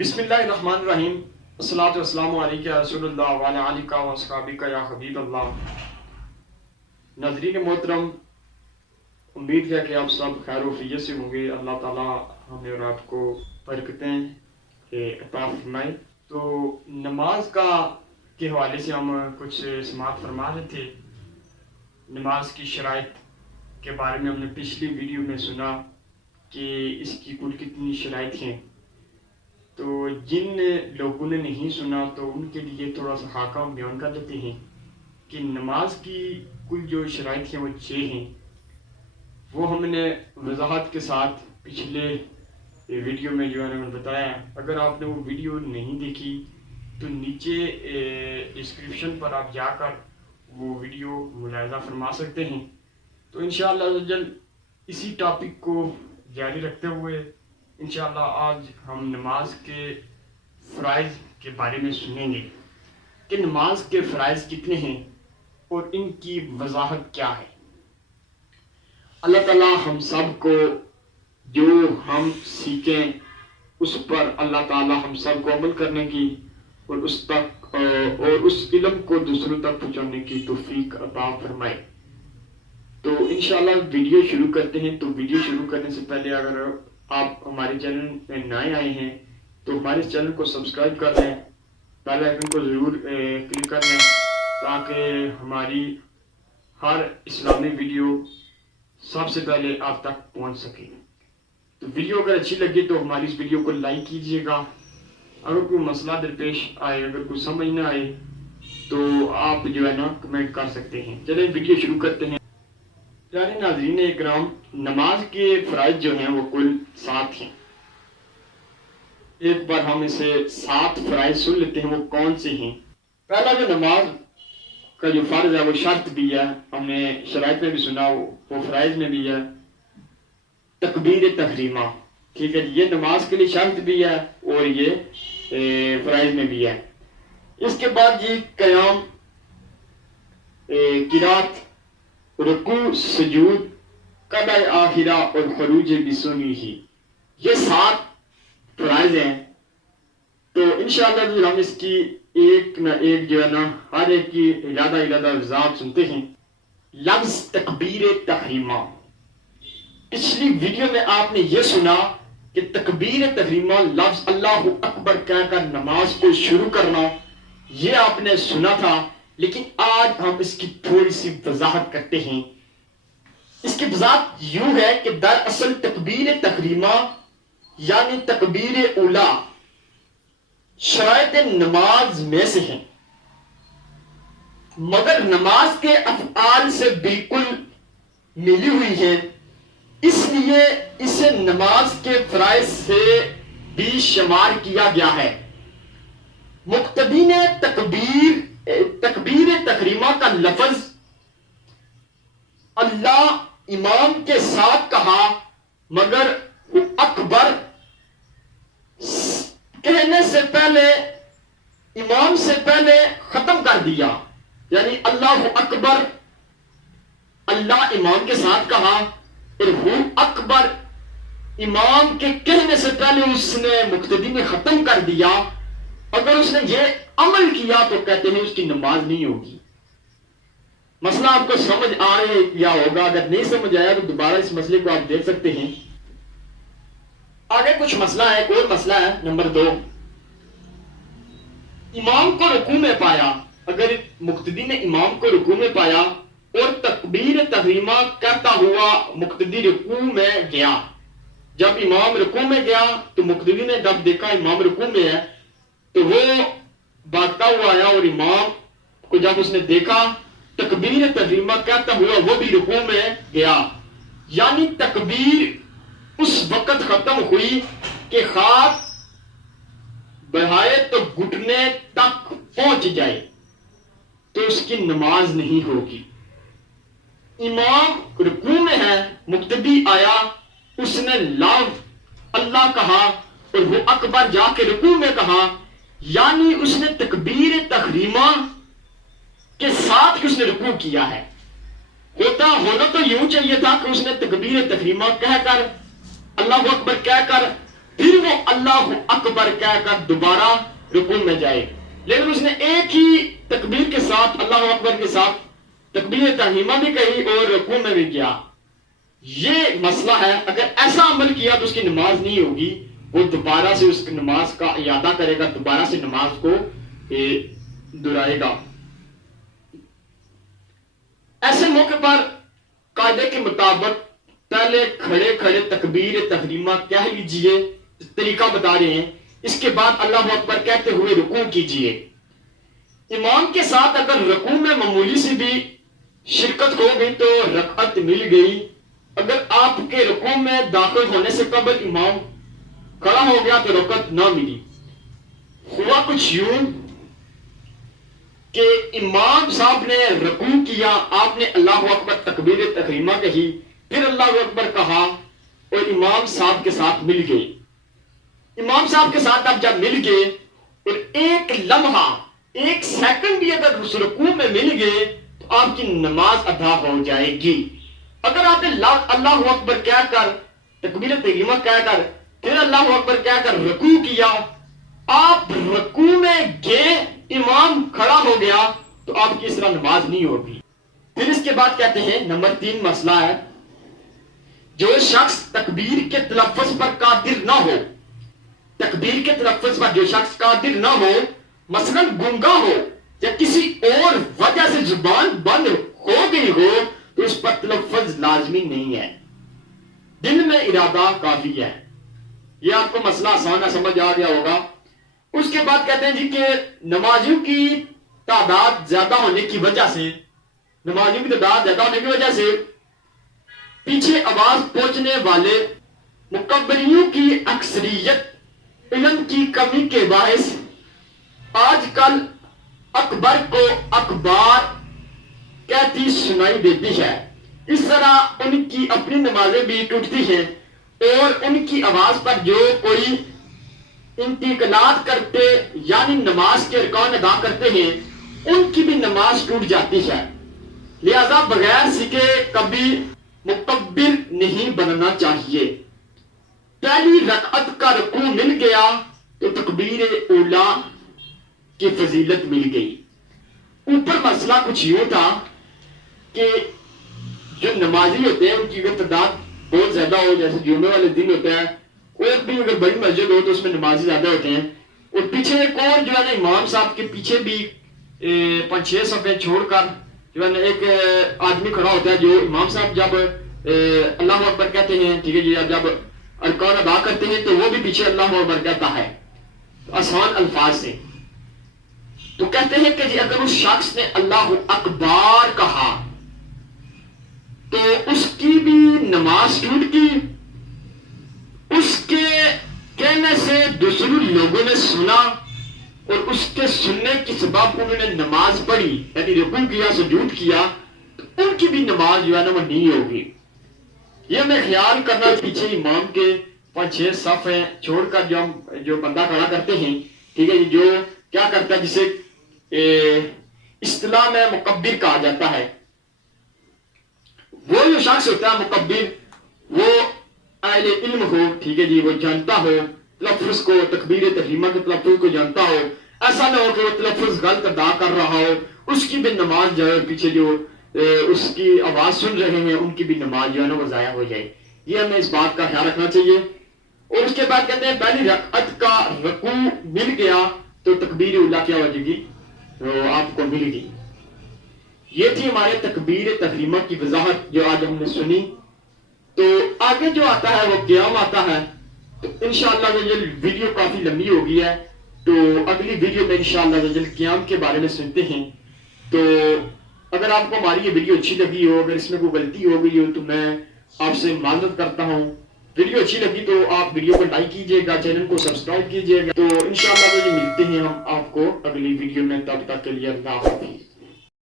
بسم اللہ الرحمن الرحیم، الصلاۃ والسلام علیکہ یا رسول اللہ وعلی آلکہ و اصحابکہ یا حبیب اللہ۔ ناظرین محترم، امید ہے کہ آپ سب خیر و عافیت سے ہوں گے۔ اللہ تعالیٰ ہمیں اور آپ کو برکتیں عطا فرمائے۔ تو نماز کے حوالے سے ہم کچھ سماعت فرما رہے تھے۔ نماز کی شرائط کے بارے میں ہم نے پچھلی ویڈیو میں سنا کہ اس کی کل کتنی شرائط ہیں۔ تو جن لوگوں نے نہیں سنا تو ان کے لیے تھوڑا سا خاکہ بیان کر دیتے ہیں کہ نماز کی کل جو شرائط ہیں وہ 6 ہیں۔ وہ ہم نے وضاحت کے ساتھ پچھلے ویڈیو میں جو ہے نا بتایا۔ اگر آپ نے وہ ویڈیو نہیں دیکھی تو نیچے ڈسکرپشن پر آپ جا کر وہ ویڈیو ملاحظہ فرما سکتے ہیں۔ تو انشاءاللہ اسی ٹاپک کو جاری رکھتے ہوئے انشاءاللہ آج ہم نماز کے فرائض کے بارے میں سنیں گے کہ نماز کے فرائض کتنے ہیں اور ان کی وضاحت کیا ہے۔ اللہ تعالیٰ ہم سب کو جو ہم سیکھیں اس پر اللہ تعالیٰ ہم سب کو عمل کرنے کی اور اس علم کو دوسروں تک پہنچانے کی توفیق عطا فرمائے۔ تو انشاءاللہ ویڈیو شروع کرتے ہیں۔ تو ویڈیو شروع کرنے سے پہلے اگر آپ ہمارے چینل میں نئے آئے ہیں تو ہمارے چینل کو سبسکرائب کر لیں، بیل آئیکن کو ضرور کلک کر لیں تاکہ ہماری ہر اسلامی ویڈیو سب سے پہلے آپ تک پہنچ سکے۔ تو ویڈیو اگر اچھی لگے تو ہماری اس ویڈیو کو لائک کیجیے گا۔ اگر کوئی مسئلہ درپیش آئے، اگر کوئی سمجھ نہ آئے تو آپ جو ہے نا کمنٹ کر سکتے ہیں۔ چلیں ویڈیو شروع کرتے ہیں۔ پیارے ناظرین اکرام، نماز کے فرائض جو ہیں وہ کل 7 ہیں۔ ایک بار ہم اسے 7 فرائض سن لیتے ہیں، وہ کون سے ہیں۔ پہلا جو نماز کا جو فرض ہے وہ شرط بھی ہے، ہم نے شرائط میں بھی سنا، وہ فرائض میں بھی ہے تکبیر تحریمہ۔ ٹھیک ہے، یہ نماز کے لیے شرط بھی ہے اور یہ فرائض میں بھی ہے۔ اس کے بعد یہ قیام، قرات، رکوع، سجود، قضاء آخرہ اور خروج بسنی ہی، یہ 7 فرائض ہیں۔ تو انشاءاللہ جو ہم اس کی ایک نہ ایک جو ہے نا ہر ایک کی علیحدہ وضاحت سنتے ہیں۔ لفظ تکبیر تحریمہ، پچھلی ویڈیو میں آپ نے یہ سنا کہ تکبیر تحریمہ لفظ اللہ اکبر کہہ کر نماز کو شروع کرنا، یہ آپ نے سنا تھا، لیکن آج ہم اس کی تھوڑی سی وضاحت کرتے ہیں۔ اس کی وضاحت یوں ہے کہ دراصل تکبیر تحریمہ یعنی تکبیر اولا شرائط نماز میں سے ہیں، مگر نماز کے افعال سے بالکل ملی ہوئی ہیں، اس لیے اسے نماز کے فرائض سے بھی شمار کیا گیا ہے۔ مقتدی نے تکبیر تحریمہ کا لفظ اللہ امام کے ساتھ کہا، مگر اکبر کہنے سے پہلے امام سے پہلے ختم کر دیا، یعنی اللہ اکبر اللہ امام کے ساتھ کہا اور ہو اکبر امام کے کہنے سے پہلے اس نے مقتدی نے ختم کر دیا۔ اگر اس نے یہ عمل کیا تو کہتے ہیں اس کی نماز نہیں ہوگی۔ مسئلہ آپ کو سمجھ آ یا ہوگا، اگر نہیں سمجھ آیا تو دوبارہ اس مسئلے کو آپ دیکھ سکتے ہیں۔ آگے کچھ مسئلہ ہے، ایک اور مسئلہ ہے نمبر 2، امام کو رکوع میں پایا۔ اگر مقتدی نے امام کو رکوع میں پایا اور تکبیر تحریمہ کہتا ہوا مقتدی رکوع میں گیا، جب امام رکوع میں گیا تو مقتدی نے جب دیکھا امام رکوع میں ہے تو وہ بھاگتا ہوا آیا اور امام کو جب اس نے دیکھا تکبیر تحریمہ کہتا ہوا وہ بھی رکوع میں گیا، یعنی تکبیر اس وقت ختم ہوئی کہ خاک بڑھائے تو گھٹنے تک پہنچ جائے تو اس کی نماز نہیں ہوگی۔ امام رکوع میں ہے، مقتدی آیا، اس نے لفظ اللہ کہا اور وہ اکبر جا کے رکوع میں کہا، یعنی اس نے تکبیر تحریمہ کے ساتھ اس نے رکوع کیا ہے۔ ہونا تو یوں چاہیے تھا کہ اس نے تکبیر تحریمہ کہہ کر اللہ اکبر کہہ کر پھر وہ اللہ اکبر کہہ کر دوبارہ رکوع میں جائے. لیکن اس نے ایک ہی تکبیر کے ساتھ اللہ اکبر کے ساتھ تکبیر تحریمہ بھی کہی اور رکوع میں بھی کیا. یہ مسئلہ ہے. اگر ایسا عمل کیا تو اس کی نماز نہیں ہوگی. وہ دوبارہ سے اس کی نماز کا اعادہ کرے گا, دوبارہ سے نماز کو دہرائے گا. ایسے موقع پر قاعدے کے مطابق پہلے کھڑے کھڑے تکبیر تحریمہ کہہ لیجئے, طریقہ بتا رہے ہیں. اس کے بعد اللہ اکبر کہتے ہوئے رکوع کیجئے. امام کے ساتھ اگر رکوع میں معمولی سے بھی شرکت ہو گئی تو رکعت مل گئی. اگر آپ کے رکوع میں داخل ہونے سے قبل امام کھڑا ہو گیا تو رکعت نہ ملی. ہوا کچھ یوں کہ امام صاحب نے رکوع کیا, آپ نے اللہ اکبر تکبیر تحریمہ کہی, پھر اللہ اکبر کہا اور امام صاحب کے ساتھ مل گئے. امام صاحب کے ساتھ آپ جب مل گئے اور ایک لمحہ ایک سیکنڈ بھی اگر اس رکوع میں مل گئے تو آپ کی نماز ادا ہو جائے گی. اگر آپ نے اللہ اکبر کہہ کر تکبیر تحریمہ کہہ کر پھر اللہ اکبر کہہ کر رکوع کیا, آپ رکوع میں گئے, امام کھڑا ہو گیا تو آپ کی اس طرح نماز نہیں ہوگی. پھر اس کے بعد کہتے ہیں نمبر 3 مسئلہ ہے, جو شخص تکبیر کے تلفظ پر قادر نہ ہو, تکبیر کے تلفظ پر جو شخص قادر نہ ہو, مثلا گنگا ہو یا کسی اور وجہ سے زبان بند ہو گئی ہو, تو اس پر تلفظ لازمی نہیں ہے, دل میں ارادہ کافی ہے. یہ آپ کو مسئلہ آسان ہے, سمجھ آ گیا ہوگا. اس کے بعد کہتے ہیں جی کہ نمازیوں کی تعداد زیادہ ہونے کی وجہ سے, نمازیوں کی تعداد زیادہ ہونے کی وجہ سے پیچھے آواز پہنچنے والے مکبرینوں کی اکثریت علم کی کمی کے باعث آج کل اکبر کو اکبار کہتی سنائی دیتی ہے. اس طرح ان کی اپنی نمازیں بھی ٹوٹتی ہیں اور ان کی آواز پر جو کوئی انتقالات کرتے یعنی نماز کے ارکان ادا کرتے ہیں ان کی بھی نماز ٹوٹ جاتی ہے. لہذا بغیر سیکھے کبھی مکبر نہیں بننا چاہیے. پہلی رکعت کا رکوع مل گیا تو تکبیر اولا کی فضیلت مل گئی. اوپر مسئلہ کچھ یوں تھا کہ جو نمازی ہوتے ہیں ان کی اگر تعداد بہت زیادہ ہو, جیسے جمعے والے دن ہوتا ہے, اور بھی اگر بڑی مسجد ہو تو اس میں نمازی زیادہ ہوتے ہیں, اور پیچھے ایک اور جو ہے نا امام صاحب کے پیچھے بھی 5-6 صفحے چھوڑ کر جو ہے نا ایک آدمی کھڑا ہوتا ہے جو امام صاحب جب اللہ اکبر کہتے ہیں, ٹھیک ہے جی, جب ارکان ادا کرتے ہیں تو وہ بھی پیچھے اللہ اکبر کہتا ہے آسان الفاظ سے. تو کہتے ہیں کہ جی اگر اس شخص نے اللہ اکبر کہا تو اس کی بھی نماز ٹوٹ گئی. اس کے کہنے سے دوسرے لوگوں نے سنا اور اس کے سننے کی سبب انہوں نے نماز پڑھی, یعنی رکوع کیا, سجود کیا, تو ان کی بھی نماز جو ہے نا وہ نہیں ہوگی. یہ ہمیں خیال کرنا, پیچھے امام کے 5-6 صفحے چھوڑ کر جو بندہ کھڑا کرتے ہیں, ٹھیک ہے جی, جو کیا کرتا ہے جسے اصطلاح میں مکبر کہا جاتا ہے, وہ جو شخص ہوتا ہے مکبر وہ اہل علم ہو, ٹھیک ہے جی, وہ جانتا ہو تلفظ کو, تکبیر تحریمہ کے تلفظ کو جانتا ہو. ایسا نہ ہو کہ وہ تلفظ غلط ادا کر رہا ہو, اس کی بھی نماز جو ہے پیچھے جو اس کی آواز سن رہے ہیں ان کی بھی نماز جو ہے نا وہ ضائع ہو جائے. یہ ہمیں اس بات کا خیال رکھنا چاہیے. اور اس کے بعد کہتے ہیں پہلی رکعت کا رکوع مل گیا تو تکبیر اولا کیا ہو جائے گی, آپ کو مل گئی. یہ تھی ہمارے تکبیر تحریمہ کی وضاحت جو آج ہم نے سنی. تو آگے جو آتا ہے وہ قیام آتا ہے. تو انشاءاللہ یہ ویڈیو کافی لمبی ہو گئی ہے, تو اگلی ویڈیو میں انشاءاللہ قیام کے بارے میں سنتے ہیں. تو اگر آپ کو ہماری یہ ویڈیو اچھی لگی ہو, اگر اس میں کوئی غلطی ہو گئی ہو تو میں آپ سے معذرت کرتا ہوں. ویڈیو اچھی لگی تو آپ ویڈیو کو لائک کیجئے گا, چینل کو سبسکرائب کیجئے گا. تو انشاءاللہ ملتے ہیں ہم آپ کو اگلی ویڈیو میں, تب تک کے لیے اللہ حافظ.